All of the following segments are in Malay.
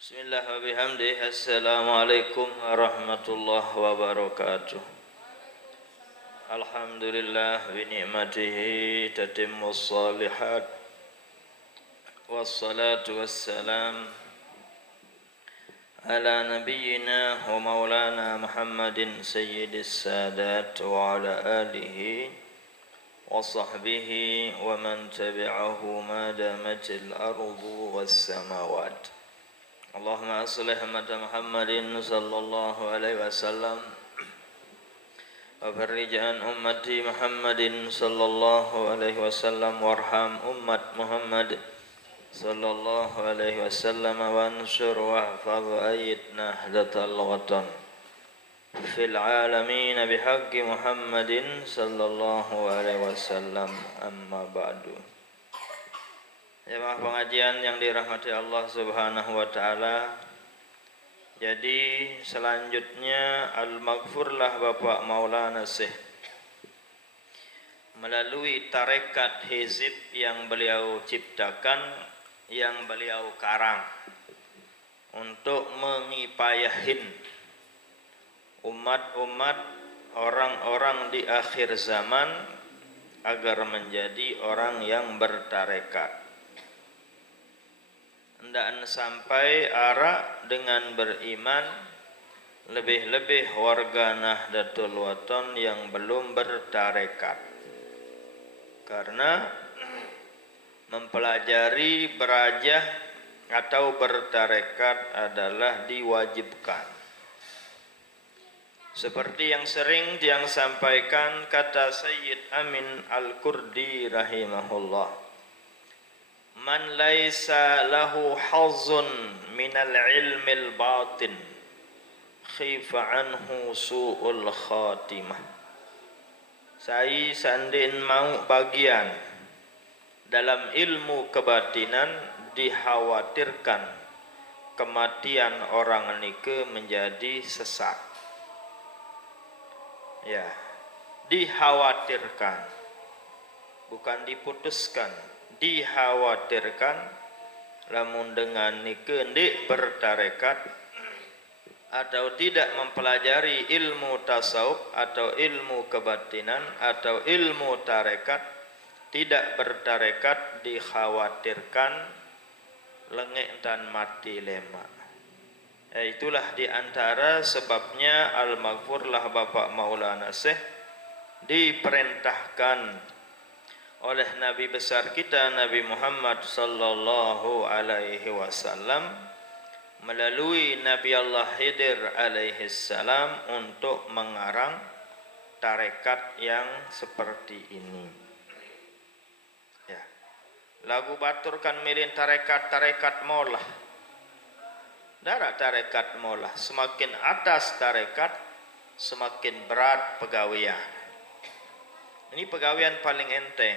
Bismillah wa bihamdih. Assalamualaikum warahmatullahi wabarakatuh. Alhamdulillah bi ni'matihi tatimmus shalihat. Wassalatu wassalam ala nabiyyina wa maulana Muhammadin sayyidis sadat wa ala alihi wa sahbihi wa man tabi'ahu ma damatil ardu was samawat. Allahumma aslih ummata Muhammadin sallallahu alaihi wasallam wa farrij an ummati Muhammadin sallallahu alaihi wasallam warham ummat Muhammad sallallahu alaihi wasallam wa ansur wa hafaz ayat nahdatal watan fil alamin bihaqqi Muhammadin sallallahu alaihi wasallam, amma ba'du. Jemaah pengajian yang dirahmati Allah Subhanahu wa taala. Jadi selanjutnya al-maghfurlah Bapak Maulana Syekh melalui tarekat hizib yang beliau ciptakan, yang beliau karang untuk mengipayahin umat-umat orang-orang di akhir zaman agar menjadi orang yang bertarekat. Hendaknya sampai arak dengan beriman, lebih-lebih warga Nahdlatul Wathon yang belum bertarekat. Karena mempelajari berajah atau bertarekat adalah diwajibkan. Seperti yang sering yang sampaikan kata Sayyid Amin Al-Kurdi rahimahullah, man laisa lahu hazzun minal ilmil batin khifa anhu su'ul khatimah. Saya sandin mau bagian dalam ilmu kebatinan, dikhawatirkan kematian orang nike menjadi sesat. Ya, dikhawatirkan, bukan diputuskan. Dikhawatirkan lamun dengan nike ndik bertarekat atau tidak mempelajari ilmu tasawuf atau ilmu kebatinan atau ilmu tarekat, tidak bertarekat, dikhawatirkan lengek dan mati lema. Itulah diantara sebabnya al-maghfurlah Bapak Maulana Syekh diperintahkan oleh Nabi besar kita Nabi Muhammad sallallahu alaihi wasallam melalui Nabi Allah Khidir alaihi salam untuk mengarang tarekat yang seperti ini. Ya. Lagu baturkan milin tarekat maulah. Darah tarekat maulah, semakin atas tarekat semakin berat pegawaian. Ini pegawaian paling enteng,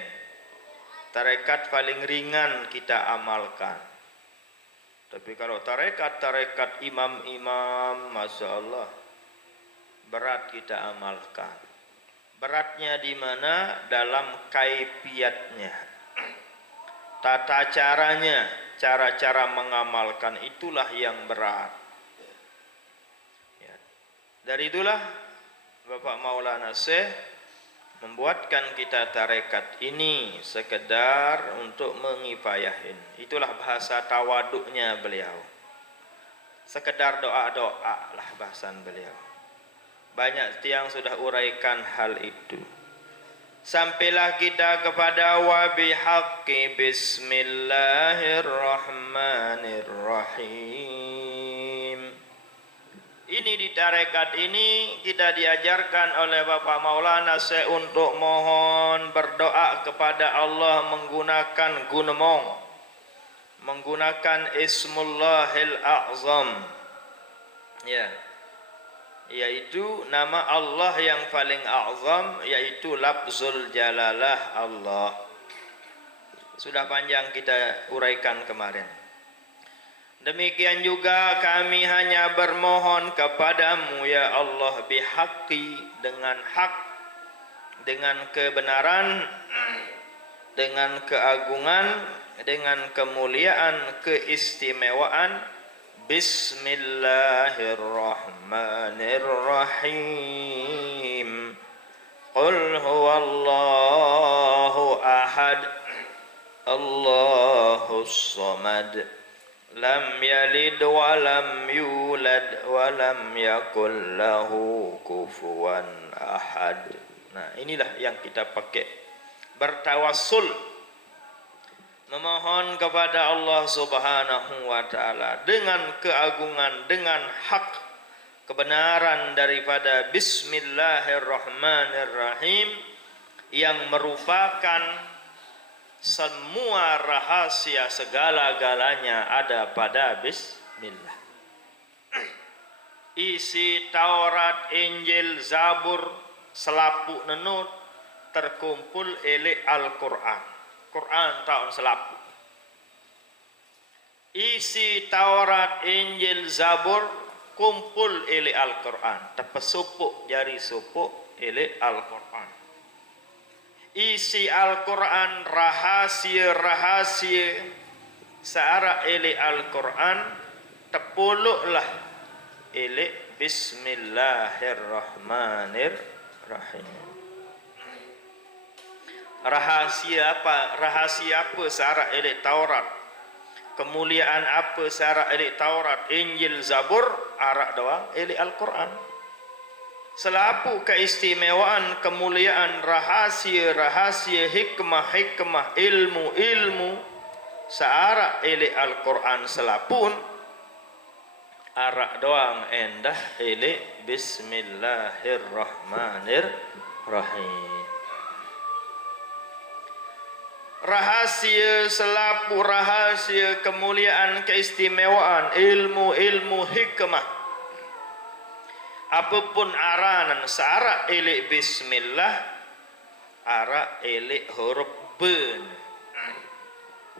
tarekat paling ringan kita amalkan. Tapi kalau tarekat imam-imam, Masya Allah, berat kita amalkan. Beratnya di mana? Dalam kaifiatnya, tata caranya, cara-cara mengamalkan, itulah yang berat. Ya. Dari itulah Bapak Maulana Syekh membuatkan kita tarekat ini sekedar untuk mengipayahin. Itulah bahasa tawaduknya beliau. Sekedar doa-doa lah bahasan beliau. Banyak tiang sudah uraikan hal itu. Sampailah kita kepada wa bihaqqi bismillahirrahmanirrahim. Ini di tarekat ini kita diajarkan oleh Bapak Maulana Syekh untuk mohon berdoa kepada Allah menggunakan gunmong, menggunakan Ismullahil A'zam, ya, yaitu nama Allah yang paling a'zam, yaitu lafzul jalalah Allah. Sudah panjang kita uraikan kemarin. Demikian juga kami hanya bermohon kepadamu ya Allah bihaqqi, dengan hak, dengan kebenaran, dengan keagungan, dengan kemuliaan, keistimewaan, Bismillahirrahmanirrahim. Qul huwallahu ahad, Allahus samad, lam yalid wa lam yulad wa lam yakul lahu kufuwan ahad. Nah, inilah yang kita pakai bertawassul, memohon kepada Allah Subhanahu wa taala dengan keagungan, dengan hak kebenaran daripada Bismillahirrahmanirrahim yang merupakan semua rahasia segala-galanya ada pada Bismillah. Isi Taurat, Injil, Zabur, selaput nenut terkumpul oleh Al-Quran. Quran tahun selapu. Isi Taurat, Injil, Zabur kumpul oleh Al-Quran. Terpesupuk jari supuk oleh Al-Quran. Isi Al-Quran rahasia-rahasia searah oleh Al-Quran terpuluklah oleh Bismillahirrahmanirrahim. Rahasia apa? Rahasia apa searah oleh Taurat? Kemuliaan apa searah oleh Taurat, Injil, Zabur? Arak doang oleh Al-Quran. Selapu keistimewaan, kemuliaan, rahasia-rahasia, hikmah-hikmah, ilmu-ilmu searah oleh Al-Quran selapun arak doang endah oleh Bismillahirrahmanirrahim. Rahasia selapu rahasia kemuliaan, keistimewaan, ilmu-ilmu, hikmah, apapun aranan searah elek Bismillah, arah elek huruf ben,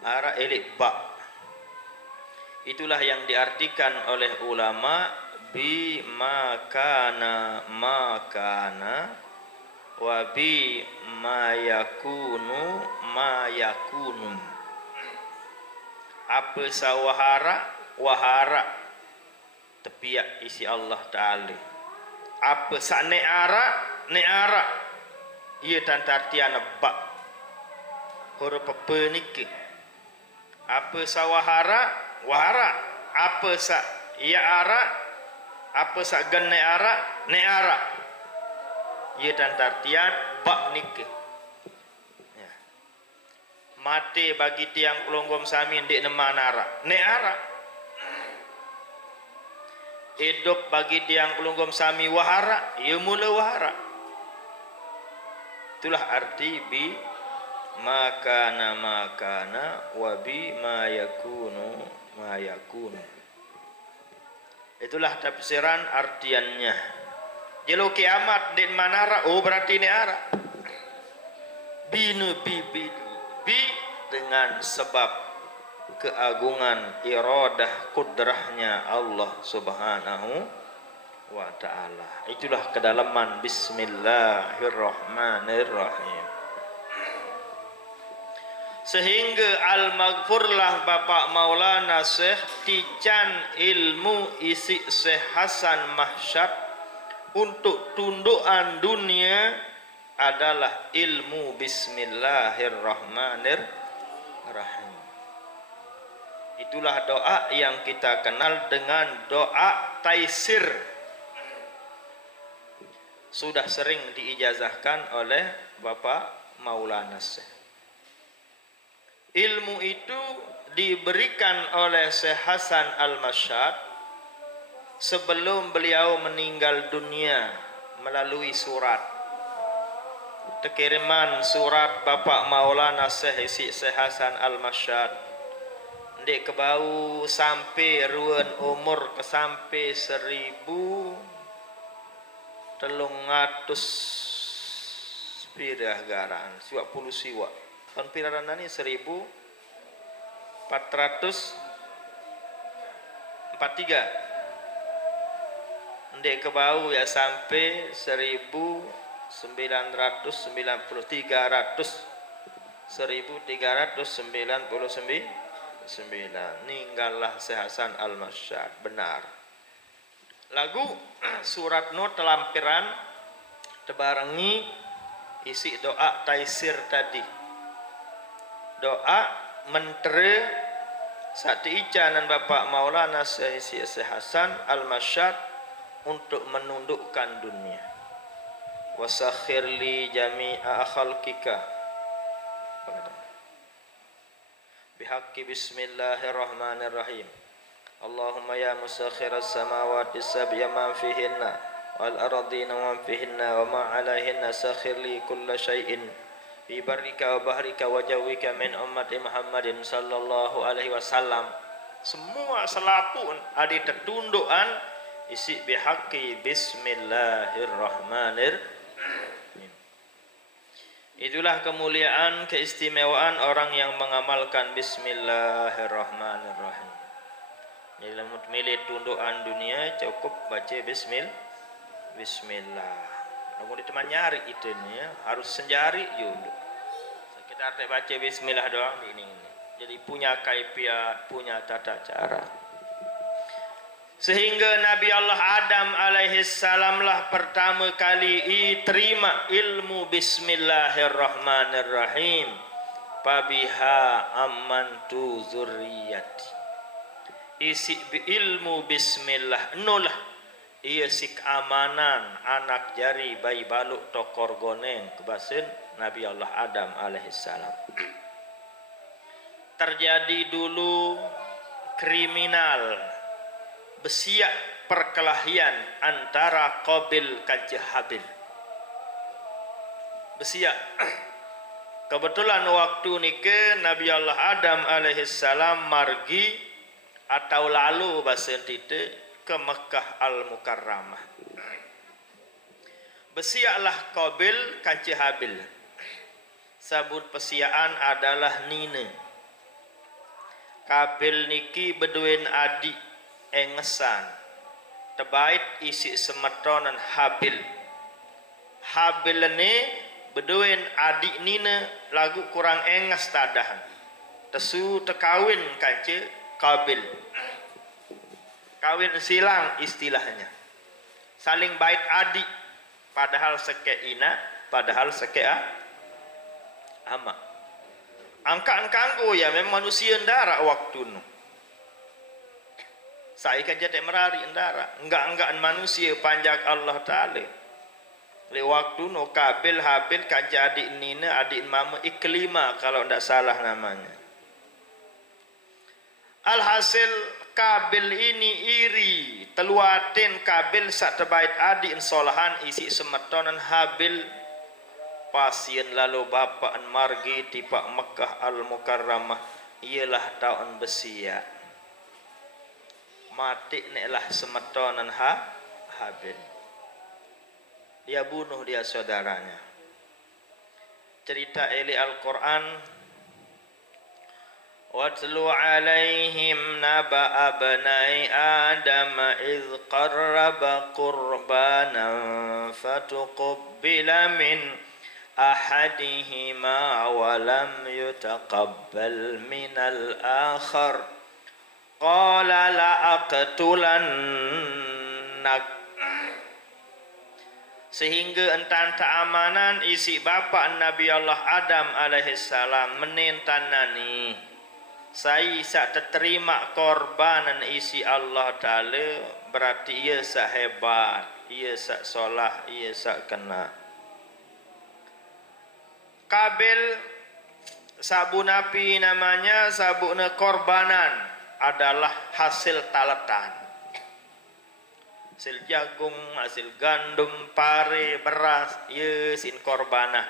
arah elek ba. Itulah yang diartikan oleh ulama bi makana makana wa bi mayakunu mayakunu. Apa sawahara wahara tepiak isi Allah Ta'ala. Apa sa ne'ara ne'ara ia tantartian bak huruf penik. Apa sawahara wahara, apa sa ya ara, apa sa gen ne'ara ne'ara ia tantartian bak nikah. Ya. Mati bagi tiang pelonggom sami ndek nema nara ne'ara. Hidup bagi tiang pelonggom sami wahara, ia mula wahara. Itulah arti bi makana makana wa bi ma yakunu ma yakunu. Itulah tafsiran artiannya. Jelo kiamat din manara, oh berarti ini arah. Binu bi dengan sebab keagungan iradah kudrahnya Allah Subhanahu wa ta'ala. Itulah kedalaman Bismillahirrahmanirrahim. Sehingga al-maghfurlah Bapak Maulana Syekh tican ilmu isi Syekh Hasan Mahsyad untuk tundukan dunia adalah ilmu Bismillahirrahmanirrahim. Itulah doa yang kita kenal dengan doa taisir. Sudah sering diijazahkan oleh Bapak Maulana Syekh. Ilmu itu diberikan oleh Syekh Hasan Al-Mahsyad sebelum beliau meninggal dunia melalui surat. Tekiriman surat Bapak Maulana Syekh Hasan Al-Mahsyad ndek kebau sampai ruan umur ke sampai 1300 pirah garan siwa puluh siwa kan piraran ini 1443 ndek kebau ya sampai 1399 9. Ninggallah si Hasan Al-Masyad. Benar. Lagu surat nu telampiran tebarengi isi doa taisir tadi. Doa menteri saat ijanan Bapak Maulana Syekh Hasan Al-Masyad untuk menundukkan dunia. Wasakhir li jami'a khalqika bihaqqi bismillahirrahmanirrahim. Allahumma ya musakhiras samawati sab'a man fihinna wal ardina wa man fihinna wa ma 'alaihinna sakhir li kulla syai'in bi barrika wa bahrika wa jawika min ummati Muhammadin sallallahu alaihi wasallam. Semua selapun adi tertundukan isi bihaqqi bismillahirrahmanirrahim. Itulah kemuliaan, keistimewaan orang yang mengamalkan bismillahirrahmanirrahim. Jadi lemut milih tundukan dunia cukup baca bismillah. Namun itu nyari itu ya, harus senjari juga. Kita harus baca bismillah doang ini. Jadi punya kaifiat, punya tata cara. Sehingga Nabi Allah Adam alaihissalam lah pertama kali terima ilmu bismillahirrahmanirrahim. Fabiha amantu zurriyati. Isi ilmu bismillah nulah ia sik amanan anak jari bayi baluk tokor goneng kebasin Nabi Allah Adam alaihissalam. Terjadi dulu kriminal besiak perkelahian antara Qabil kance Habil. Besiak. Kebetulan waktu nike Nabi Allah Adam alaihissalam margi atau lalu bahasa tite ke Mekah Al-Mukarramah. Besiaklah Qabil kance Habil. Sabut pesiaan adalah nine. Qabil niki beduin adik engesan terbaik isi semetonan Habil. Habil ini beduin adik nina lagu kurang enges tadahan tesu tekawin kance Qabil. Kawin silang istilahnya, saling bait adik padahal seke ina padahal seke ama angkaan kanggo ya memang manusia ndara waktu nu saya kan jadi merari endara enggak manusia panjang Allah Ta'ala le waktu no Qabil Habil kan jadi nina adik mama Iklima kalau ndak salah namanya. Alhasil Qabil ini iri teluatin Qabil sak terbaik adik solahan isi semetonan Habil pasien lalu bapak margi tipak Mekah Al-Mukarramah ialah tahun besia mati neklah semetonan Habil. Dia bunuh dia saudaranya. Cerita eli Al-Quran, watlu alaihim naba abnai Adam idh qarraba qurbanan fatuqabbila min ahadihima wa lam yutaqabbal minal akhar qala la aqtulannak. Sehingga entan keamanan isi bapa Nabi Allah Adam alaihissalam menintanani saya sak terima korbanan isi Allah Ta'ala berarti ia sak hebat, ia sak solah, ia sak kena. Qabil sabun api namanya, sabun korbanan adalah hasil taletan, hasil jagung, hasil gandum, pare, beras, ia sin korbanah.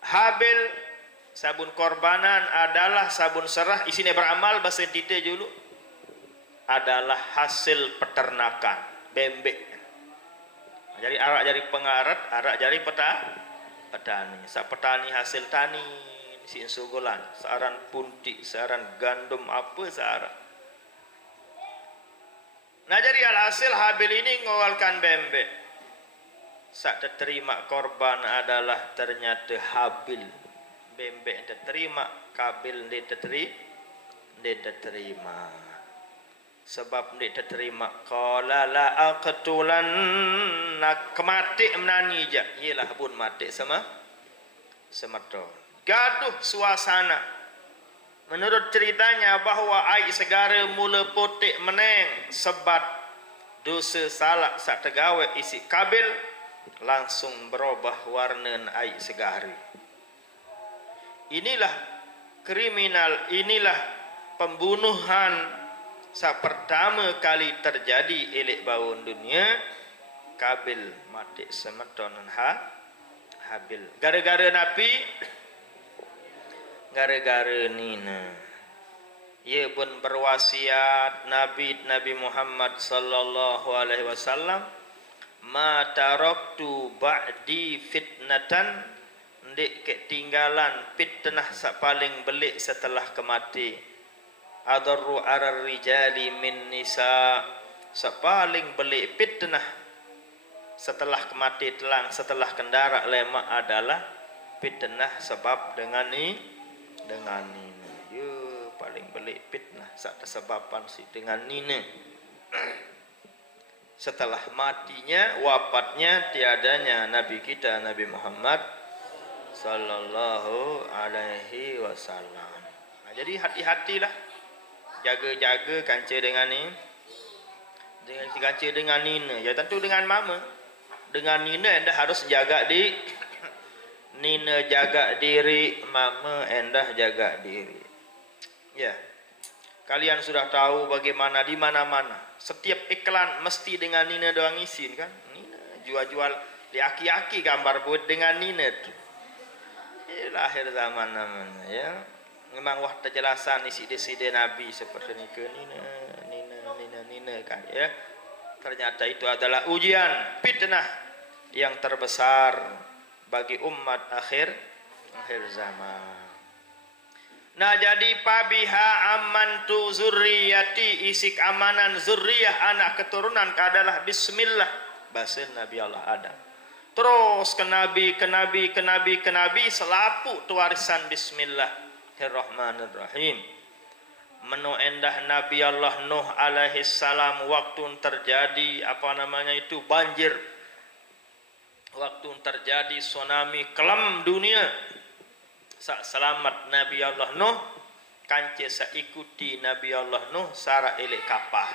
Habil sabun korbanan adalah sabun serah isinya beramal bahasa tite dulu adalah hasil peternakan bembek. Jadi arak jadi pengarat, arak jadi petani. Sa petani hasil tani si sugulan, searan punti, searan gandum apa searan. Nah jadi alhasil Habil ini ngawalkan bembek. Sak terima korban adalah ternyata Habil. Bembek yang terima, Qabil dia terima. Sebab dia terima qala la aqtulan nak mati menani je. Yalah pun mati sama semeton. Gaduh suasana. Menurut ceritanya bahwa air segara mula potek meneng sebab dosa salah sak tegawe isi Kabil langsung berubah warna air segara. Inilah kriminal, inilah pembunuhan sak pertama kali terjadi elek baun dunia. Kabil mati semeton Habil. Gara-gara Nabi, gara-gara nina. Ia pun berwasiat Nabi Muhammad sallallahu alaihi wasallam, ma taraktu ba'di fitnatan, ndik ketinggalan fitnah sak paling belik setelah kemati. Adarru arar rijali min nisa, sak paling belik fitnah setelah kemati telang, setelah kendara lemak adalah fitnah sebab dengan ini ya paling belik fitnah sak tesebaban si dengan ini. Setelah matinya, wafatnya, tiadanya Nabi kita Nabi Muhammad sallallahu alaihi wasallam. Nah, jadi hati-hatilah, jaga-jaga kanca dengan ni, dengan kanca dengan nina. Ya tentu dengan mama, dengan nina anda harus jaga di nina jaga diri, mama anda jaga diri. Ya, kalian sudah tahu bagaimana di mana-mana setiap iklan mesti dengan nina doang isin kan? Nina jual-jual di aki-aki gambar buat dengan nina tu. Akhir zaman namanya ya. Memang wah terjelasan isi-isi Nabi seperti ni ke nina kan ya. Ternyata itu adalah ujian fitnah yang terbesar bagi umat akhir zaman. Nah jadi pabiha amantu zurriyati, isik amanan zurriyah anak keturunan adalah bismillah, bahasa Nabi Allah Adam. Terus ke nabi selapu tu warisan bismillahirrahmanirrahim. Menu endah Nabi Allah Nuh alaihi salam waktu terjadi banjir, waktu terjadi tsunami kelam dunia, sak selamat Nabi Allah Nuh, kance sa ikuti Nabi Allah Nuh sara elek kapal.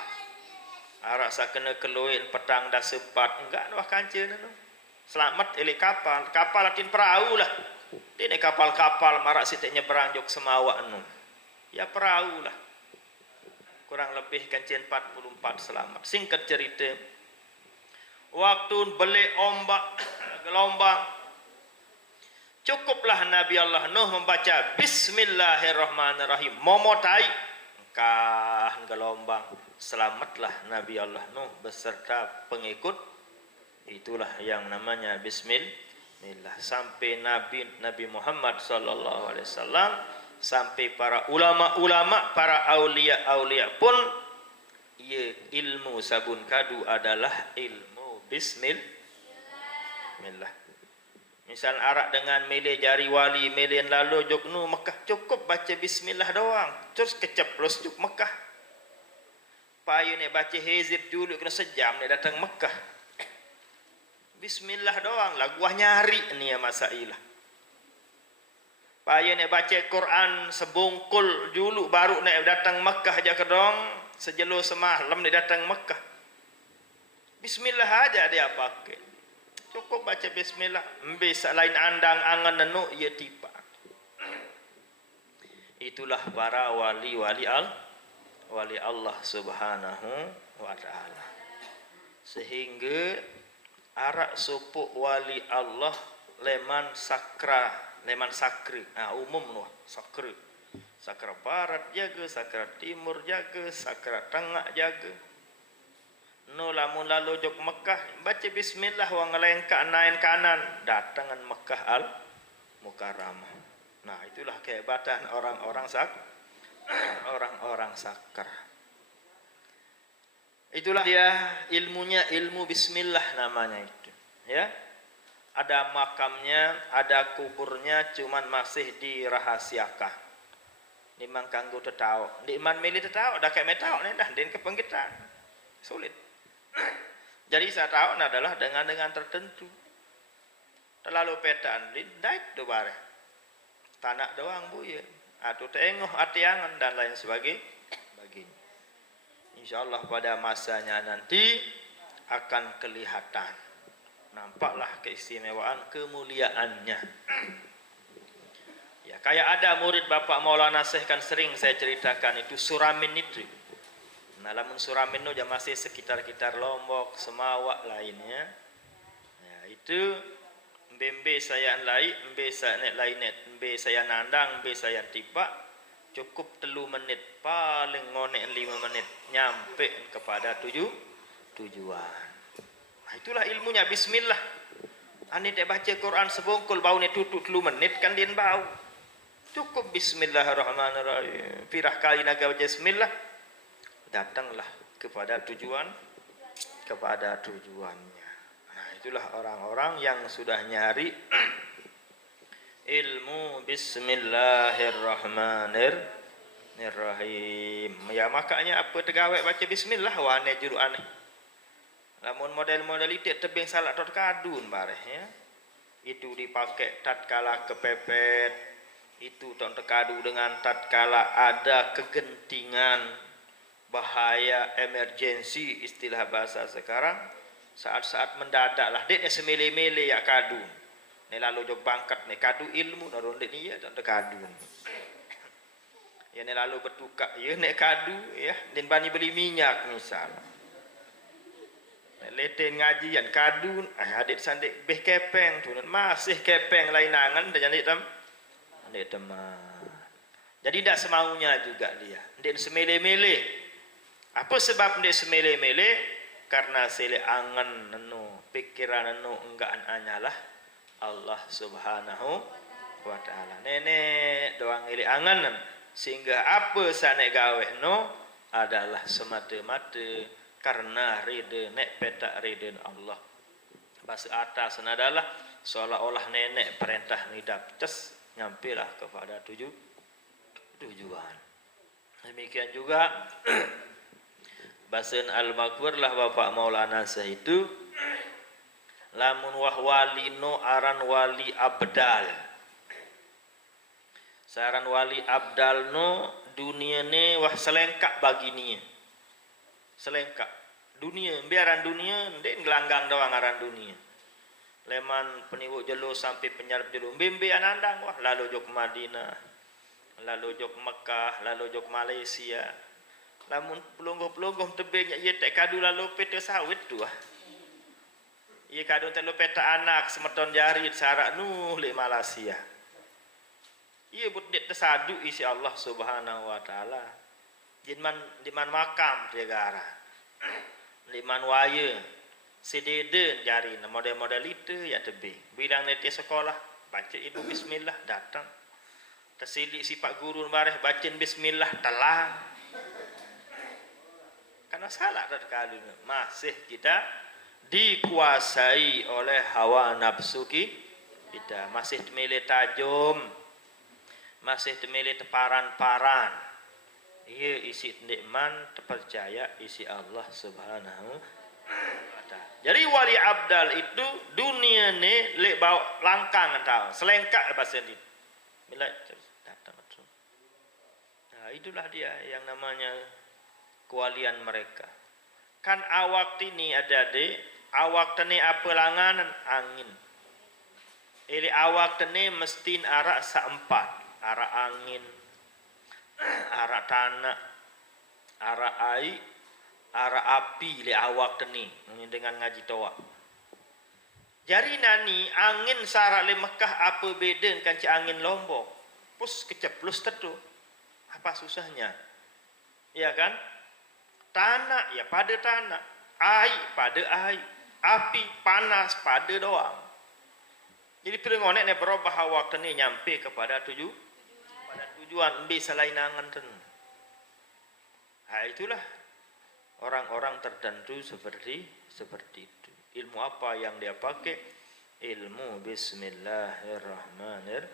Arak sa kena keluin petang dah sepat enggak wah kance Nuh. Selamat elek kapal, kapal latin perahu lah. Ini kapal-kapal marak sitek nyebrang jok semawak Nuh. Ya perahu lah. Kurang lebih kance 44 selamat. Singkat cerita, waktu belik ombak gelombang, cukuplah Nabi Allah Nuh membaca bismillahirrahmanirrahim, momotai kah gelombang, selamatlah Nabi Allah Nuh beserta pengikut. Itulah yang namanya bismillah. Sampai Nabi Muhammad sallallahu alaihi wasallam, sampai para ulama-ulama, para aulia pun ia ilmu sabun kadu adalah ilmu bismillah. Misal arak dengan mele jari wali melen lalu joknu Mekah, cukup baca bismillah doang terus keceplos juk Mekah. Payu ni baca hizib dulu kena sejam ni datang Mekah. Bismillah doang lah gua nyari ni ya masailah. Payu ni baca Quran sebungkul dulu baru ni datang Mekah aja kedong, sejelo semalam ni datang Mekah. Bismillah aja dia pakai. Cukup baca bismillah, bisa lain andang angan nenu ia tiba. Itulah para wali Allah Subhanahu wa taala. Sehingga arak supuk wali Allah leman sakri. Umum noh sakri. Sakra barat jaga, sakra timur jaga, sakra tengah jaga. No lamun lalu jok Mekah baca bismillah wang ngelengkak nain kanan datangan Mekah al Mukarramah. Nah itulah kehebatan orang-orang sakar. Itulah dia ilmunya, ilmu bismillah namanya itu ya. Ada makamnya, ada kuburnya, cuman masih dirahasiakan. Nimang kanggo tetau. Di iman milih tetau dah kayak metau nih dah den kepengkitan. Sulit. Jadi satau adalah dengan tertentu. Terlalu petaan lindai tu bare. Tanah doang bu ya. Atau tengok atiangan dan lain sebagainya. Insyaallah pada masanya nanti akan kelihatan. Nampaklah keistimewaan kemuliaannya. Ya, kayak ada murid Bapak Maulana Syekh kan sering saya ceritakan itu Suramin itu. Nah, lamun Suramin itu masih sekitar-kitar Lombok, Semawak lainnya. Ya, itu mbe saya lai, mbe saya nek lainet, mbe saya nandang, mbe saya tiba cukup 3 menit, paling ngonek 5 menit nyampe kepada tujuan. Nah, itulah ilmunya bismillah. Ani tak baca Quran sebungkul bau ni tutup 3 menit kan dia bau. Cukup bismillahirrahmanirrahim. Pirah kali naga baca bismillah, datanglah kepada tujuannya. Nah, itulah orang-orang yang sudah nyari ilmu bismillahirrahmanirrahim. Ya makanya apa tegawai baca bismillah wane juru aneh. Namun model-model itu tebing salat tot kadun bareh ya. Itu dipakai tatkala kepepet, itu tot kadu dengan tatkala ada kegentingan, bahaya, emergensi istilah bahasa sekarang, saat-saat mendadak lah deknya semele-mele ya kadun. Ni lalu jog bangkat ni kadu ilmu naron dek ni ya tot kadun. Ya ni lalu bertukar ya nek kadu ya den bani beli minyak misal. Leten ngajian kadun adik sandik beh kepeng tu masih kepeng lainangan dan jadi teman. Jadi tidak semaunya juga dia. Dia semele-mele. Apa sebab dia semele-mele? Karena sele angan nenu, pikiran nenu enggaan anyalah Allah Subhanahu wa taala. Nenek doang ile angan sehingga apa sanek gawe no adalah semata-mata karena ridha nek petak ridha Allah. Bahasa atas adalah seolah-olah nenek perintah ngidap ces nyampelah kepada tujuan. Demikian juga bahasan al-maghfur lah Bapak Maulana Syekh itu lamun wah wali no aran wali abdal. Saran wali abdal no dunia ne wah selengkap baginya. Selengkap dunia biaran dunia ndek gelanggang doang aran dunia. Leman peniwuk jelo sampai penyarap jelo bembe anandang wah lalu jok Madinah, lalu jok Mekah, lalu jok Malaysia. Lamun pelungguh-pelungguh tebenya ia tak kadu lalu peta sawit tu ah. Ia kadu tak lu peta anak semeton jari sarak nuh le Malaysia. Ia buat tersadu isi Allah Subhanahu wa taala. Di man makam negara. Di man waya sededen jari model-model itu ya tebing. Bilang nanti sekolah baca ibu bismillah datang. Tersilik si pak guru bareh baca bismillah telah. Karena salah terkali masih kita dikuasai oleh hawa nafsu kita, masih temile tajam, masih temile teparan-paran. Ia isi nikman terpercaya isi Allah Subhanahu wa taala. Jadi wali abdal itu dunia ni lek bawa langkang entah selengkap bahasa ini. Bila datang betul. Nah, itulah dia yang namanya kewalian mereka. Kan awak ini ada de awak tene apa langanan angin. Ili awak tene mestin arak saempat, arak angin, arak tanah, arak air, arak api le awak teni dengan ngaji toa. Jari nani angin sarak le Mekah apa beda dengan angin Lombok? Pus keceplus tetu. Apa susahnya? Ya kan? Tanah ya pada tanah, air pada air, api panas pada doang. Jadi perengonek ne berubah awak teni nyampe kepada tujuan bisa lainangan ten. Nah, itulah orang-orang tertentu seperti itu. Ilmu apa yang dia pakai? Ilmu bismillahirrahmanirrahim.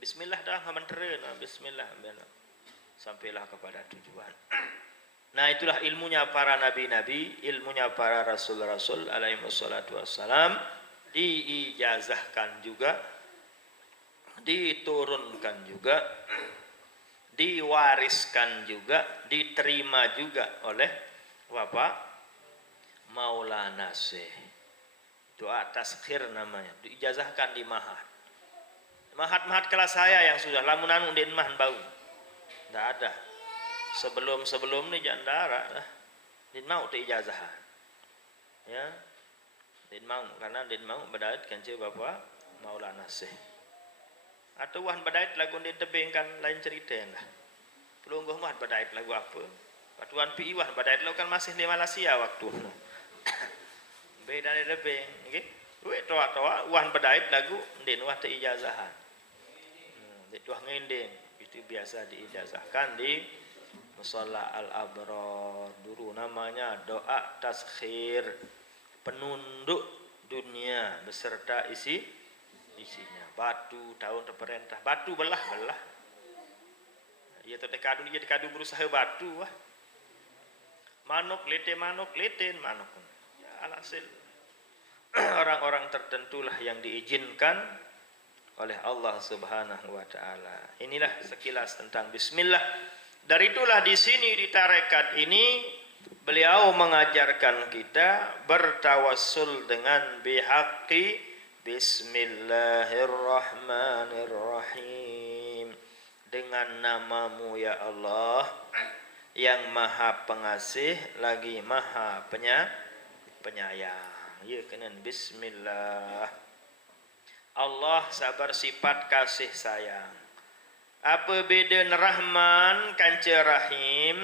Bismillah dah mentera, bismillah sampailah kepada tujuan. Nah, itulah ilmunya para nabi-nabi, ilmunya para rasul-rasul alaihi wassalatu wassalam, diijazahkan juga, diturunkan juga, diwariskan juga, diterima juga oleh Bapak Maulana Syekh. Doa tazkir namanya, diijazahkan di Mahat. Mahat kelas saya yang sudah lamunan undin mah bau. Tidak ada. Sebelum ni jandara lah. Din mau tu ijazah. Ya. Din mau karena din mau badait kanceu Bapak Maulana Syekh. Atau wan badait lagu din tebing kan lain cerita lah. Pelungguh mah badait lagu apa? Patuan pi wan badait lo kan masih di Malaysia waktu. Beda ni tebing, nggih. Duit toa-toa wan badait lagu din wah teu ijazahan. Tuah ngending itu biasa diijazahkan di Musalla Al-Abrar. Dulu namanya doa tazkhir, penunduk dunia beserta isinya. Batu tahun terperintah, batu belah. Ya terkadu dia dekadu berusaha batu wah. Manuk leten manuk. Ya alhasil orang-orang tertentulah yang diizinkan oleh Allah Subhanahu wa taala. Inilah sekilas tentang bismillah. Dari itulah di sini di tarekat ini beliau mengajarkan kita bertawassul dengan bihaqqi bismillahirrahmanirrahim. Dengan namamu ya Allah yang maha pengasih lagi maha penyayang. Ya kena bismillah. Allah sabar sifat kasih sayang. Apa beda Rahman kanca Rahim?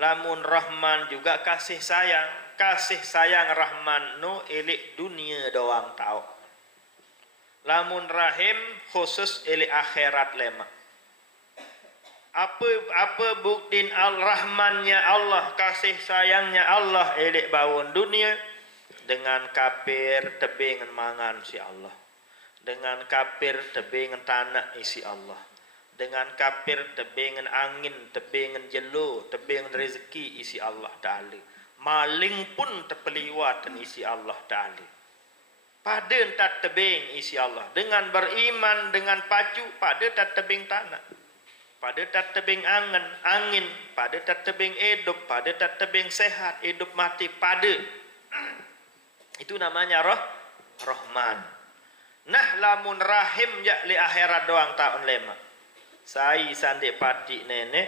Lamun Rahman juga kasih sayang. Kasih sayang Rahman no elik dunia doang tau. Lamun Rahim khusus elik akhirat lema. Apa buktiin al-Rahmannya Allah, kasih sayangnya Allah elik bawon dunia? Dengan kafir tebing mangan si Allah. Dengan kafir tebingan tanah isi Allah. Dengan kafir tebingan angin, tebingan jelo, tebingan rezeki isi Allah Ta'ala. Maling pun terpeliwat isi Allah Ta'ala. Pada tak tebing isi Allah. Dengan beriman, dengan pacu, pada tak tebing tanah. Pada tak tebing angin, pada tak tebing hidup, pada tak tebing sehat, hidup mati, pada. Itu namanya Rahman. Nah lamun Rahim ya li akhirat doang tahun lema. Saya sandik pati nenek,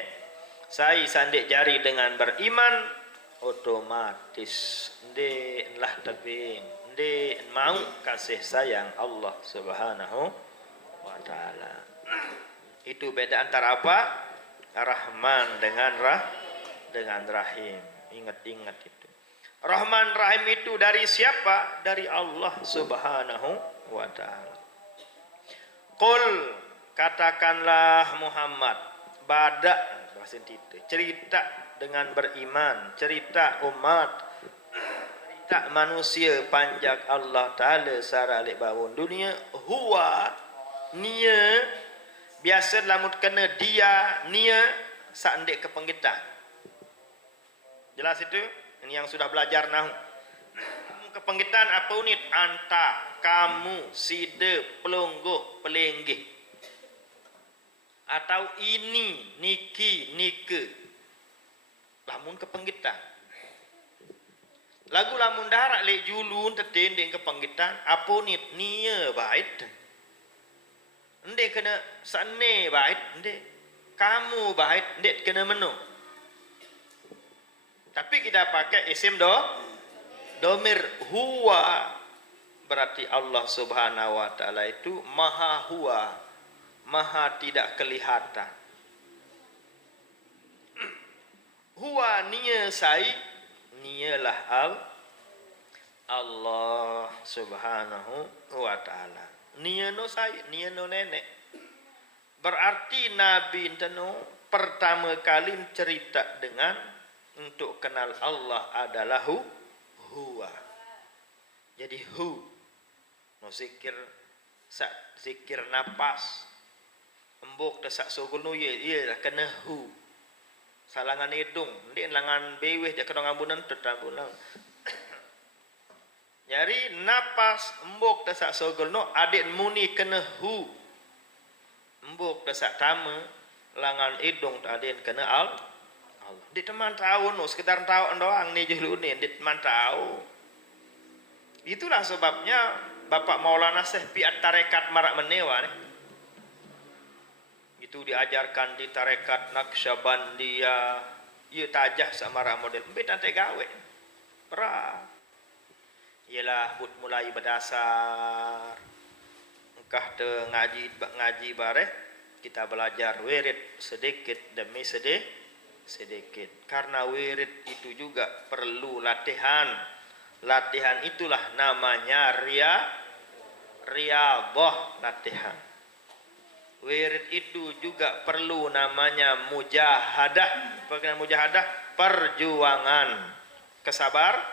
saya sandik jari dengan beriman, otomatis ndeklah tebing, ndek mau kasih sayang Allah Subhanahu wa taala. Itu beda antara apa? Rahman dengan Rahim. Ingat-ingat itu. Rahman Rahim itu dari siapa? Dari Allah Subhanahu wa ta'ala. Qul, katakanlah Muhammad, badak cerita dengan beriman, cerita umat, cerita manusia panjak Allah Ta'ala sara alik bawon dunia. Huwa nia biasa lamut kena dia nia sandek kepenggitan. Jelas itu? Ini yang sudah belajar nahu. Kepenggitan apa unit? Anta, kamu, side, pelungguh, pelenggih. Atau ini, niki, nike. Lamun kepenggitan. Lagu lamun darak lek julun tetendeng kepenggitan. Apa unit? Nia bait. Ende kena sane bait. Ende kamu bait. Ende kena menu. Tapi kita pakai isim domir huwa, berarti Allah Subhanahu wa taala itu maha huwa, maha tidak kelihatan. Huwa nia sai, nialah Allah Subhanahu wa taala. Nia no sai, nia no nenek. Berarti Nabi inteno pertama kali cerita dengan untuk kenal Allah adalah huwa. Jadi hu no zikir napas, embuk tesak sogol nu ye lah kena hu salangan hidung ndik langan beweh dia kena ngambunan tetambunan nyari napas embuk tesak sogol nu adik muni kena hu embuk tesak tama langan hidung adik kena al Allah di teman tahu nu sekedar tahu doang nih julu nih di teman tahu. Itulah sebabnya Bapak Maulana Syekh Piat Tarekat Marak Menewa nih. Itu diajarkan di tarekat Naqsyabandiyah. Ia tajah sama model. Mbak nanti gawe. Berat. Ialah but mulai berdasar. Engkah te ngaji bareh. Kita belajar wirid sedikit demi sedikit. Karena wirid itu juga perlu latihan. Latihan itulah namanya riyadhah latihan. Wirid itu juga perlu namanya mujahadah. Bagaimana mujahadah? Perjuangan. Kesabaran.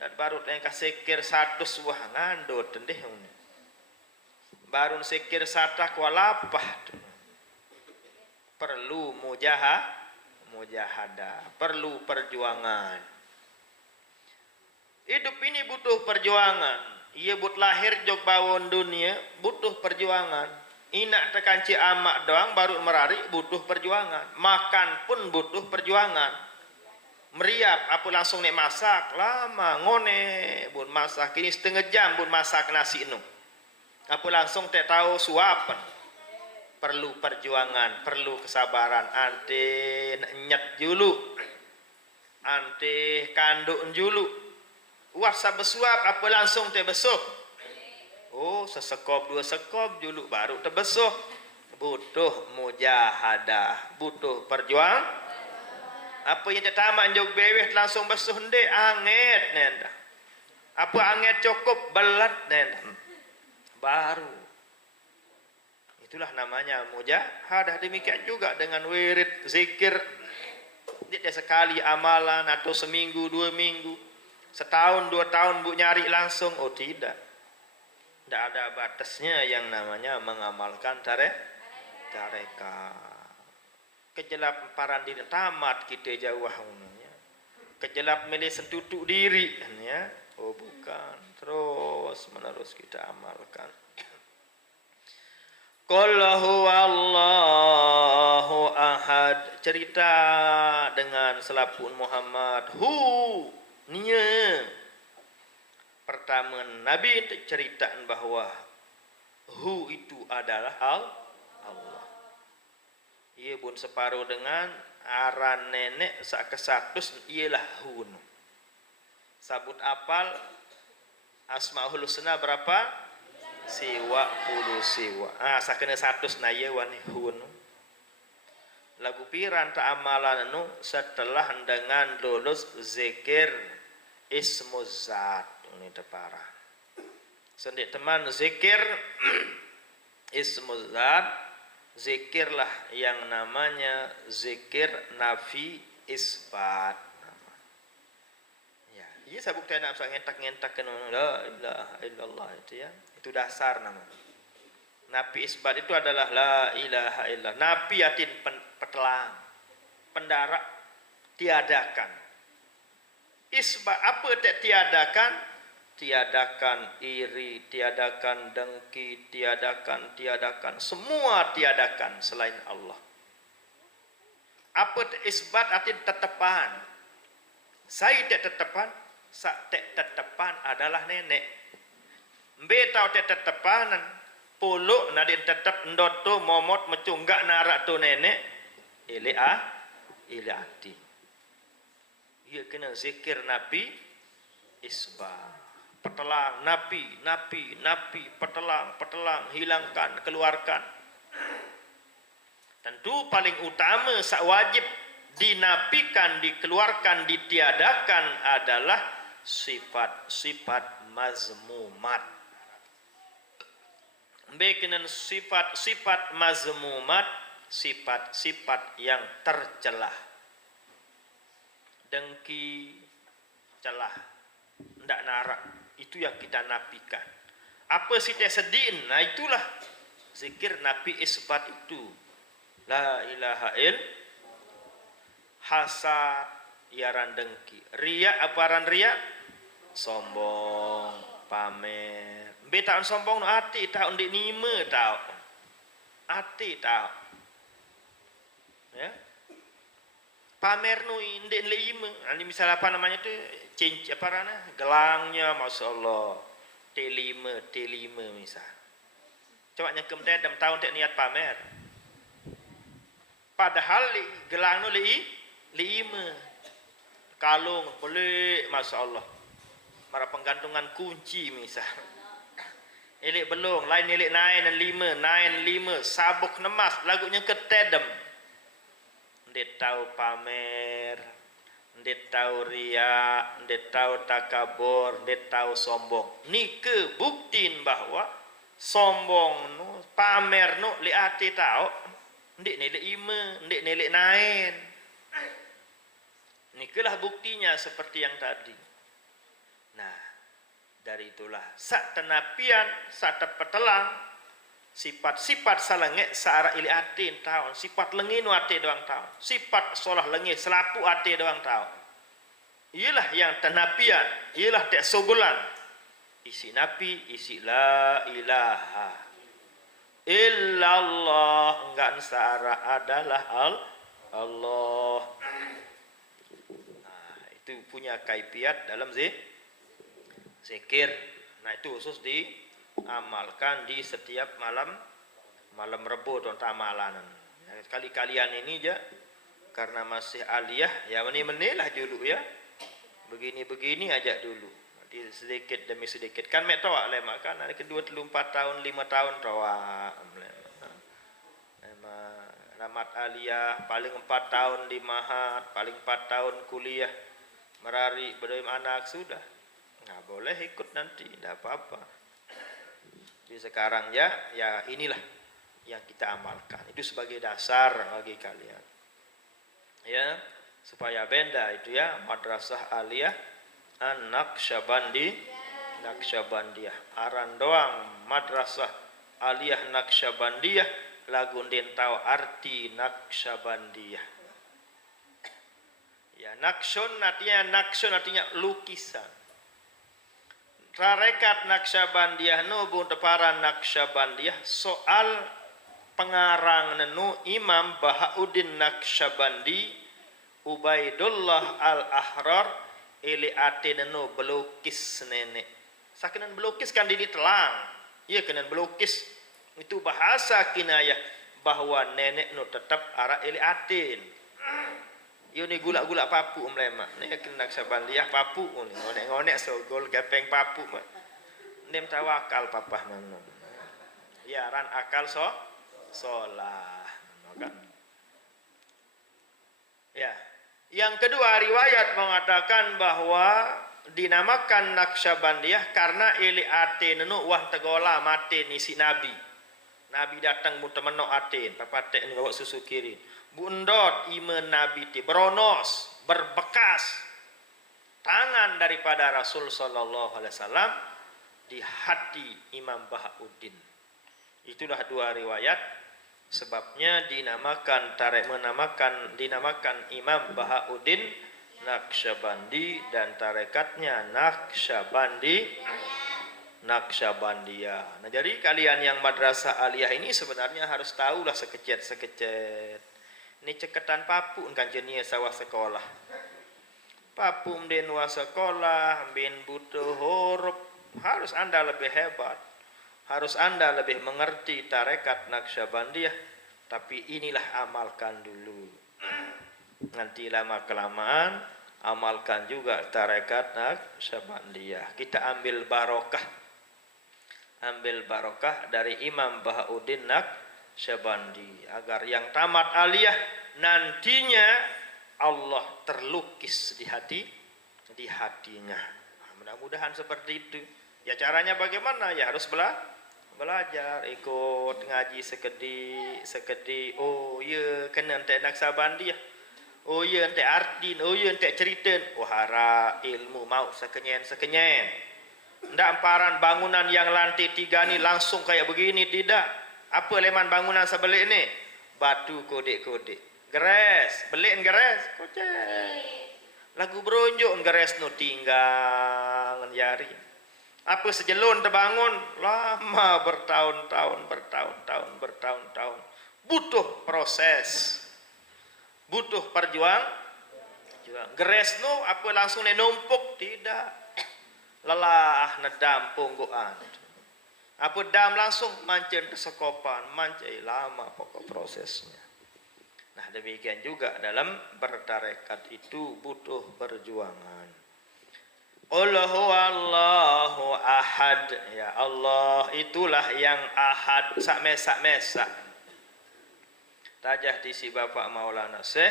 Dan baru yang kasikir satu wah ngandut tendeh. Baru sikir satah kualapah. Perlu mujahadah, perlu perjuangan. Hidup ini butuh perjuangan. Ia but lahir jog bawon dunia butuh perjuangan. Inak tekan ci amak doang baru merari butuh perjuangan. Makan pun butuh perjuangan. Meriap apa langsung nek masak lama ngone bun masak ini setengah jam bun masak nasi nu. Apa langsung tak tahu suapan. Perlu perjuangan, perlu kesabaran. Ante nyet julu, ante kanduk julu. Wah sabesuap apa langsung terbesuh. Oh sesekop dua sekop julu baru terbesuh. Butuh mujahadah, butuh perjuang. Apa yang tertamak jog beweh langsung besuh ndek anget nenda. Apa anget cukup belat nenda. Baru. Itulah namanya mujahadah. Demikian juga dengan wirid, zikir. Tidak sekali amalan atau seminggu, 2 minggu. Setahun, 2 tahun bu nyari langsung. Oh tidak. Tidak ada batasnya yang namanya mengamalkan tarekat. Kejelap paran diri tamat kita jauh. Kejelap milih sentutuk diri. Ya. Oh bukan. Terus menerus kita amalkan. Qul huwallahu ahad. Cerita dengan selapun Muhammad. Nia. Pertama Nabi ceritakan bahwa itu adalah Allah. Ia pun separuh dengan aran nenek sak kesatus ialah hu. Sabut apal Asmaul Husna berapa? Siwa puluh siwa. Sakena 100 na ye wani hun. Lagu piran ta amalan nu setelah dengan lulus zikir ismuz zat ini tepara. Sendik teman zikir ismuz zat, zikirlah yang namanya zikir nafi isbat. Ya, iya sabuk teh nak ngentak-ngentak kan la ilaha illallah itu ya. Itu dasar nama. Nafi isbat itu adalah la ilaha illallah. Nafi atin petelang, pendarak, tiadakan. Isbat apa tak tiadakan? Tiadakan iri, tiadakan dengki, tiadakan, semua tiadakan selain Allah. Apa isbat atin tetepan? Saya tak tetepan, tetepan adalah nenek. Betau tetepanan puluk nadin tetep ndoto momot mecunggak narak tu nenek ile ati. Ia kena zikir nabi isbah. Petelang napi petelang hilangkan keluarkan. Tentu paling utama sak wajib dinapikan, dikeluarkan, ditiadakan adalah sifat-sifat mazmumat. Bikinan sifat-sifat mazmumat, sifat-sifat yang tercelah. Dengki, celah, ndak narak, itu yang kita napikan. Apa sih sedih? Nah itulah Zikir Nabi isbat itu. La ilaha il hasad yaran dengki. Riya aparan riya? Sombong, pamer. Betaan sombong no ati tau ndik nime tau. Ati tau. Ya. Pamer nu ndik lima. Ini misal apa namanya tu? Cincin apa rana? Gelangnya masya-Allah. T5 misal. Coba nyekem dedem tahun tak niat pamer. Padahal gelang nu lima. Kalung pelik masya-Allah. Mara penggantungan kunci misal. Elik belung, lain elik 9 5, sabuk nemas, lagunya ketedem. Ndet tahu pamer, ndet tahu ria, ndet tahu takabur, ndet tahu sombong. Nike buktiin bahwa sombong nu, pamer nu li ati tahu, ndet nelik 5, ndet nelik 9. Nikelah buktinya seperti yang tadi. Nah, dari itulah sak tenapian, sak tepetelang, sifat-sifat salenge seara ili atin tahu, sifat lengi nu ati doang tahu, sifat solah lengi selapu ati doang tahu. Iyalah yang tenapian, iyalah tak sogulan. Isi napi, isi la ilaha illallah, enggak seara adalah Allah. Nah, itu punya kaifiat dalam zikir. Nah, itu khusus diamalkan di setiap malam Rebo atau amalan. Ya, kali-kalian ini aja karena masih aliyah ya menilah dulu ya. Begini-begini aja dulu. Nanti sedikit demi sedikit kan mek toa le makan hari kedua 3 4 tahun 5 tahun toa. Ramat aliyah paling 4 tahun di mahat, paling 4 tahun kuliah. Merari berdoa anak sudah. Nggak boleh ikut nanti, tidak apa-apa. Jadi sekarang ya inilah yang kita amalkan. Itu sebagai dasar bagi kalian. Ya, supaya benda itu ya Madrasah Aliyah Naqsyabandiyah. Aran doang Madrasah Aliyah Naqsyabandiyah lagu den tahu arti Naqsyabandiyah. Ya, Naqsyun artinya lukisan. Tarekat Naqsyabandiyah nu bunteparan Naqsyabandiyah soal pengarang nenu Imam Bahauddin Naqsyabandi Ubaidullah al-Ahrar ili ate nenu belukis nenek. Sakinan belukis kan ditelang. Iya kenan belukis. Itu bahasa kinayah bahwa nenek nu tetap ara ili atin. Yo ni gula-gula papu mlema. Ni kena Naqsyabandiyah papu ni. Ngonek-ngonek sogol gepeng papu. Nem tawakal papah manu. Ya ran akal solah. Kan? Ya. Yang kedua riwayat mengatakan bahwa dinamakan Naqsyabandiyah karena ili ate nenu wah tegola mate ni si nabi. Nabi datang mu temenok atin, papatek ni bawa susu kirin. Bundot iman Nabi ti beronos, berbekas tangan daripada Rasul sallallahu alaihi wasallam di hati Imam Bahauddin. Itulah dua riwayat sebabnya dinamakan Imam Bahauddin Naqsyabandi dan tarekatnya Naqsyabandiyah. Nah, jadi kalian yang madrasah aliyah ini sebenarnya harus tahulah sekecet. Ini ceketan papu kan jenis sawah sekolah. Papu mden wa sekolah, bin butuh huruf. Harus Anda lebih hebat. Harus Anda lebih mengerti tarekat Naqsyabandiyah. Tapi inilah amalkan dulu. Nanti lama kelamaan amalkan juga tarekat Naqsyabandiyah. Kita ambil barokah. Ambil barokah dari Imam Bahauddin Naqsyabandi agar yang tamat aliyah nantinya Allah terlukis di hatinya. Mudah-mudahan seperti itu. Ya caranya bagaimana? Ya harus belajar, ikut ngaji sekedi. Oh ya kena entek Naqsyabandiyah. Oh ya entek artin, oh ya entek ceriten. Wahara ilmu mau sekenyen. Ndak amparan bangunan yang lantai 3 ni langsung kayak begini, tidak. Apa leman bangunan sebelik ni? Batu kodek-kodek. Geres, belik geres, kocek. Lagu berunjuk geres nu tinggal jari. Apa sejelun terbangun lama bertahun-tahun. Butuh proses. Butuh perjuangan. Geres nu apa langsung numpuk tidak. Lelah nedam pungguan. Apa dam langsung mancen kesekopan, mancai lama pokok prosesnya. Nah, demikian juga dalam bertarekat itu butuh perjuangan. Qul huwallahu ahad, ya Allah itulah yang ahad, sak mesak. Tajah di si Bapak Maulana Syekh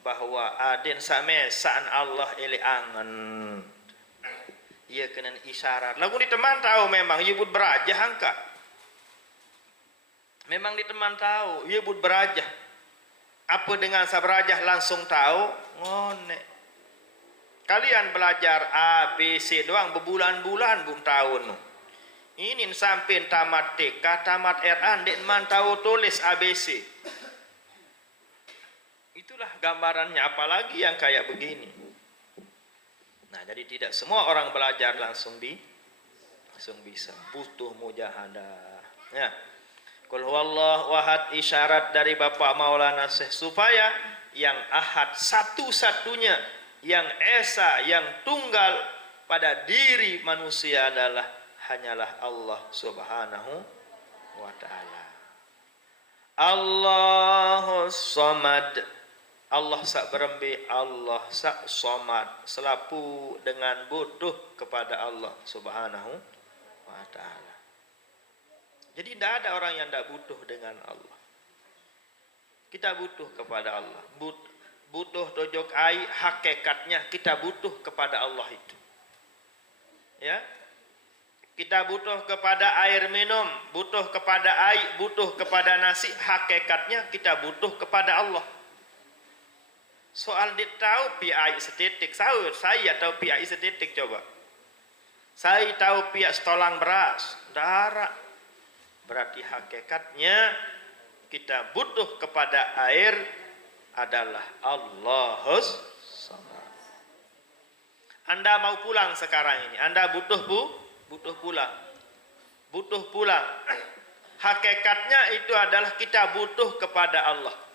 bahwa adin sak mesan Allah ili angen. Ia kena isyarat. Lagu di teman tahu memang ia bud berajah angka. Memang di teman tahu ia bud berajah. Apa dengan sabrajah langsung tahu? Ngone. Kalian belajar A, B, C doang berbulan-bulan bum tahun. Ini sampai tamat TK, tamat RA, dek man tahu tulis ABC. Itulah gambarannya, apalagi yang kayak begini. Nah, jadi tidak semua orang belajar langsung bisa. Butuh mujahadah. Ya. Qul huwallahu ahad, isyarat dari Bapak Maulana Syekh supaya yang ahad satu-satunya, yang esa, yang tunggal pada diri manusia adalah hanyalah Allah Subhanahu wa taala. Allahus Samad. Allah sak berembi, Allah sak somad, selapu dengan butuh kepada Allah Subhanahu wa taala. Jadi tidak ada orang yang tidak butuh dengan Allah. Kita butuh kepada Allah. Butuh tojok air, hakikatnya kita butuh kepada Allah itu. Ya. Kita butuh kepada air minum, butuh kepada air, butuh kepada nasi, hakikatnya kita butuh kepada Allah. Soal dia tahu PI setitik, saya tahu PI setitik coba. Saya tahu pihak setolang beras, darah. Berarti hakikatnya kita butuh kepada air adalah Allahus Samad. Anda mau pulang sekarang ini, Anda butuh pulang. Butuh pulang. Hakikatnya itu adalah kita butuh kepada Allah.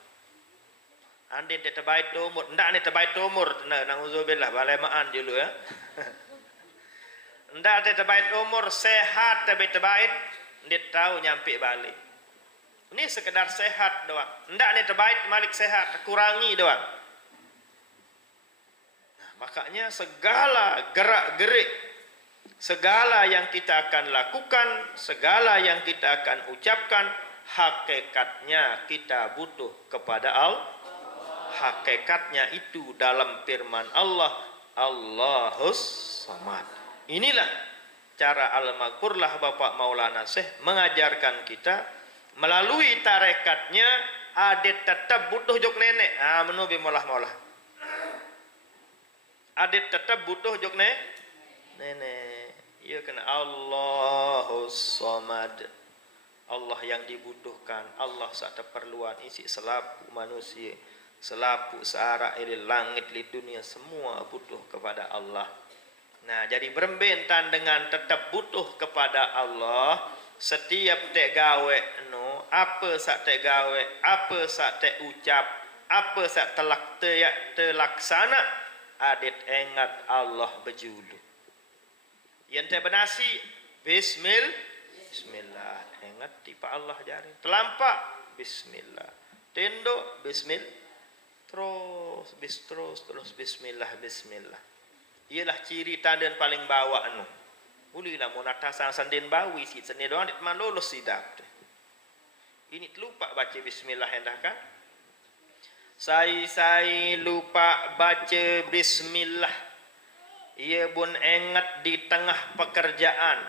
Andi dia terbaik umur, ndak ni terbaik umur, nauzubillah balemaan dulu ya. Ndak dia terbaik umur, sehat tapi terbaik, dia tahu nyampe balik. Ini sekedar sehat doang. Ndak ni terbaik malik sehat, kurangi doang. Nah, makanya segala gerak-gerik, segala yang kita akan lakukan, segala yang kita akan ucapkan, hakikatnya kita butuh kepada Allah. Hakikatnya itu dalam firman Allah, Allahus Samad. Inilah cara al-maghfurlah Bapak Maulana Syekh mengajarkan kita melalui tarekatnya adet tetap butuh jok nenek. Menubi molah. Adet tetap butuh jok nenek. Ia kena Allahus Samad. Allah yang dibutuhkan, Allah sak perluan isi selapu manusia. Selapu searah ili langit li dunia semua butuh kepada Allah. Nah, jadi berbentan dengan tetap butuh kepada Allah, setiap tek gawe no, apa sak tek gawe, apa sak tek ucap, apa sak terlaksana, adit ingat Allah berjulu. Yang tek benasi bismillah, ingat tipa Allah jari. Telampak bismillah. Tendo bismillah. Terus bismillah. Ialah ciri tanda paling bawah anu. Ulilah munatasan sandin bawi si seni doang dit man lulus sidak. Ini lupa baca bismillah hendak kan? Saya lupa baca bismillah. Ia pun ingat di tengah pekerjaan.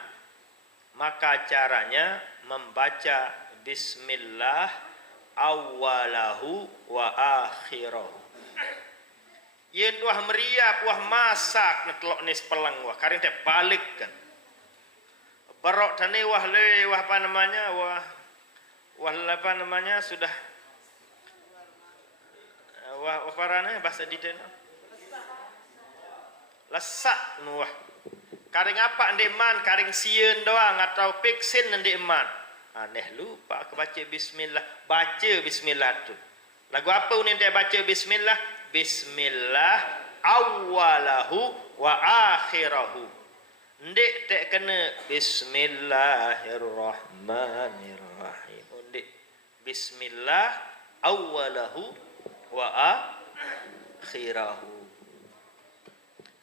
Maka caranya membaca bismillah awalahu wa akhirahu. Yen wah meriap, wah masak netelok nis pelang wah karing teh balik kan. Barok tane wah le wah apa namanya apa namanya sudah waparana bahasa detail lesak nuah karing apa ndeman karing sieun doang atau piksin ndeman aneh lupa aku baca bismillah tuh lagu apa unin dia baca bismillah awwalahu wa akhirahu ndek tak kena bismillahirrahmanirrahim ndek bismillah awwalahu wa akhirahu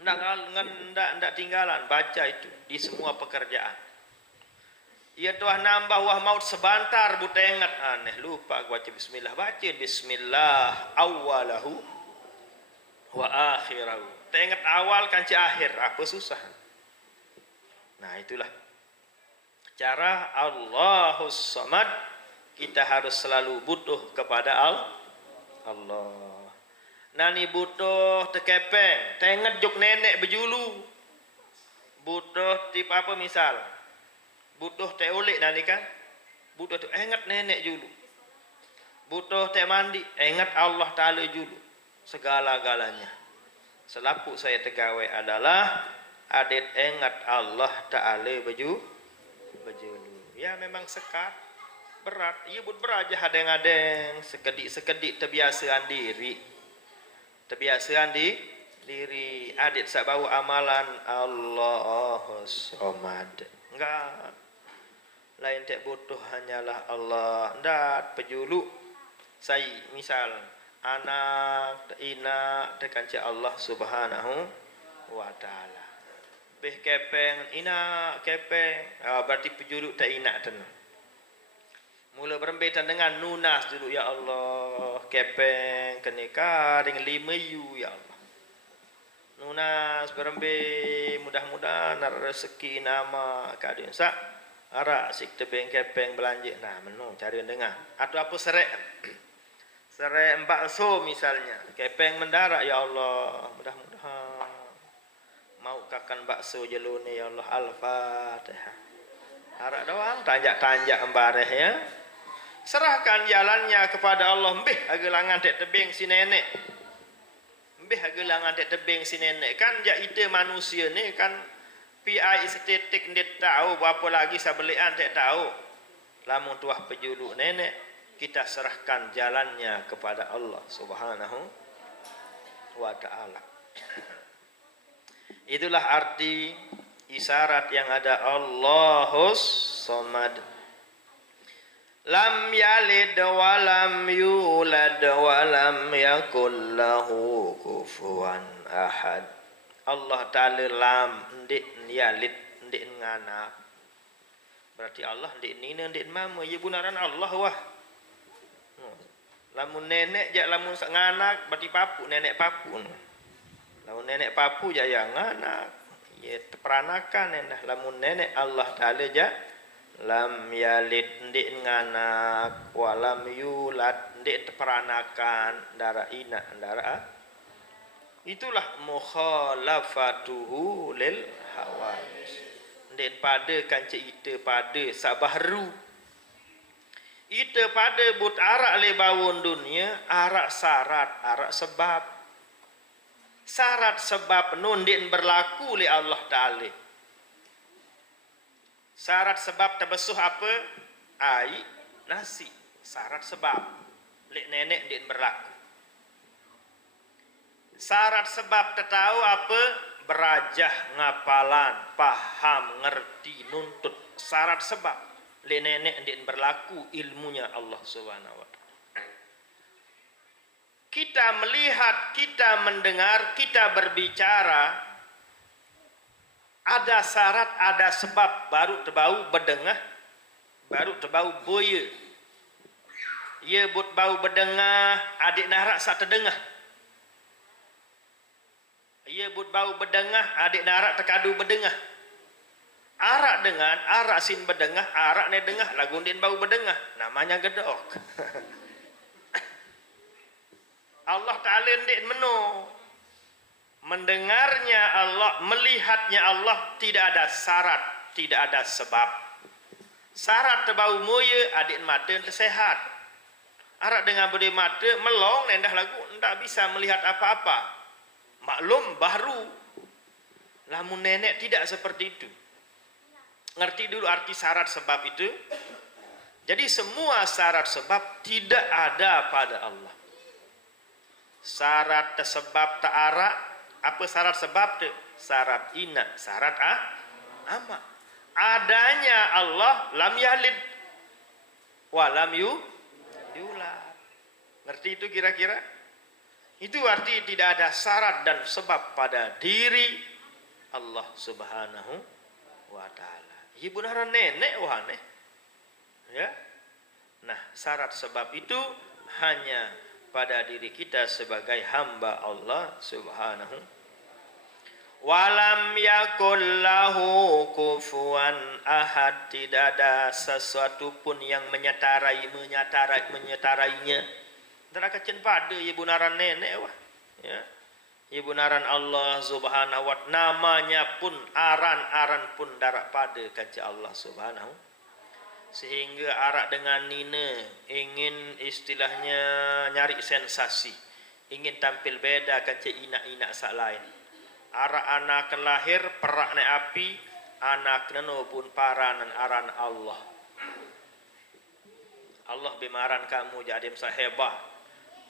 ndak tinggalan baca itu di semua pekerjaan. Ia tuah nambah wah maut sebentar buta ingat aneh lupa baca bismillah awwalahu wa akhirahu. Tengok awal kanci akhir apa susah. Nah itulah cara Allahus Samad, kita harus selalu butuh kepada Allah. Nani butuh tekepeng, tenget juk nenek berjulu. Butuh tip apa misal? Butuh teh ulik nani kan? Butuh tu ingat nenek julu. Butuh teh mandi, ingat Allah Ta'ala julu. Segala-galanya. Selapuk saya tegawai adalah adet ingat Allah Ta'ala berjulu. Ya memang sekat, berat. Ia buat beraja hadeng-hadeng, sekedik-sekedik terbiasaan diri. Terbiasaan diri adit sak bau amalan Allahus Samad. Enggak. Lain tak butuh hanyalah Allah. Ndak pejulu. Saya misal anak ina tekan Allah Subhanahu wa taala. Beh kepeng ina kepeng. Berarti pejulu tak ina tenang. Mula berembetan dengan nunas dulu ya Allah kepeng kenika dengan 5 yu ya Allah nunas berembe mudah-mudahan rezeki nama kadin sak arak sik tebeng kepeng belanja nah menung cari dengar atau apa serek bakso misalnya kepeng mendarat ya Allah mudah-mudahan mau kakan bakso jelune ya Allah al-fatihah arak doang tanjak-tanjak embareh ya. Serahkan jalannya kepada Allah. Mbih agelangan tek tebing si nenek. Mbih agelangan tek tebing si nenek. Kan ja ite manusia ni kan PI estetik ndet tahu apa lagi sabelian tek tahu. Lamun tuah pejuluk nenek kita serahkan jalannya kepada Allah Subhanahu wa taala. Itulah arti isyarat yang ada Allahus Samad. Lam yalid wa lam yulad wa lam yakul lahu kufuwan ahad. Allah Ta'ala lam ndik yalid ndik nganak. Berarti Allah ndik nina ndik mama ya bunaran Allah wah. Lamun nenek jak lamun sak nganak berarti papu nenek papu. Lamun nenek papu jak yang nganak. Ya peranakan endah lamun nenek Allah Ta'ala jak lam yalid ndik nganak walam yulad ndik terperanakan darah ina darah itulah mukhalafatuhu lil hawadis ndik pada kanci ite pada sabahru ite pada but arak le bawon dunia arak syarat sebab nun ndik berlaku le Allah Ta'ala. Syarat sebab terbesuh apa? Air, nasi. Syarat sebab. Lek nenek dia berlaku. Syarat sebab tertahu apa? Berajah, ngapalan, paham, ngerti, nuntut. Syarat sebab. Lek nenek dia berlaku ilmunya Allah Subhanahu wa taala. Kita melihat, kita mendengar, kita berbicara. Ada syarat, ada sebab baru terbau berdengah, baru terbau boya. Ia but bau berdengah, adik narak sak terdengah. Ia but bau berdengah, adik narak terkadu berdengah. Arak dengan, arak sin berdengah, arak ne dengah, lagu din bau berdengah. Namanya gedok. Allah Ta'ala ndik meno. Mendengarnya Allah, melihatnya Allah tidak ada syarat, tidak ada sebab. Syarat terbau moye adik mata tersehat. Arak dengan beri mata melong nendah lagu ndak bisa melihat apa-apa. Maklum baru. Lamun nenek tidak seperti itu. Ngerti dulu arti syarat sebab itu. Jadi semua syarat sebab tidak ada pada Allah. Syarat tersebab tak arak. Apa syarat sebab tu? Syarat ina, syarat ama. Adanya Allah lam yalid wa lam yulad. Ngerti itu kira-kira? Itu arti tidak ada syarat dan sebab pada diri Allah Subhanahu wa taala. Ibu benaran nenek wahane. Ya. Nah, syarat sebab itu hanya pada diri kita sebagai hamba Allah Subhanahu. Walam yakul lahu kufuwan ahad, tidak ada sesuatu pun yang menyetarainya. Antara kecen pada ibu naran nenek wah. Ya. Ibu naran Allah Subhanahu wa taala, namanya pun aran-aran pun darak pada kaca Allah Subhanahu. Sehingga arak dengan nina ingin istilahnya nyari sensasi, ingin tampil beda kaca inak-inak sak lain. Arak anak lahir perak naik api, anak neno pun paranan aran Allah. Allah bemaran kamu jadi hebat.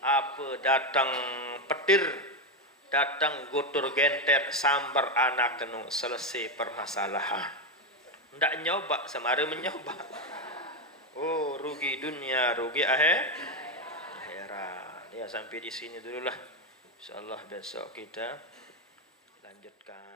Apa datang petir, datang gutur genter sambar anak kenu selesai permasalahan. Ndak nyoba semara menyoba. Oh, rugi dunia, rugi akhirat. Ya, sampai di sini dululah. Insyaallah besok kita lanjutkan.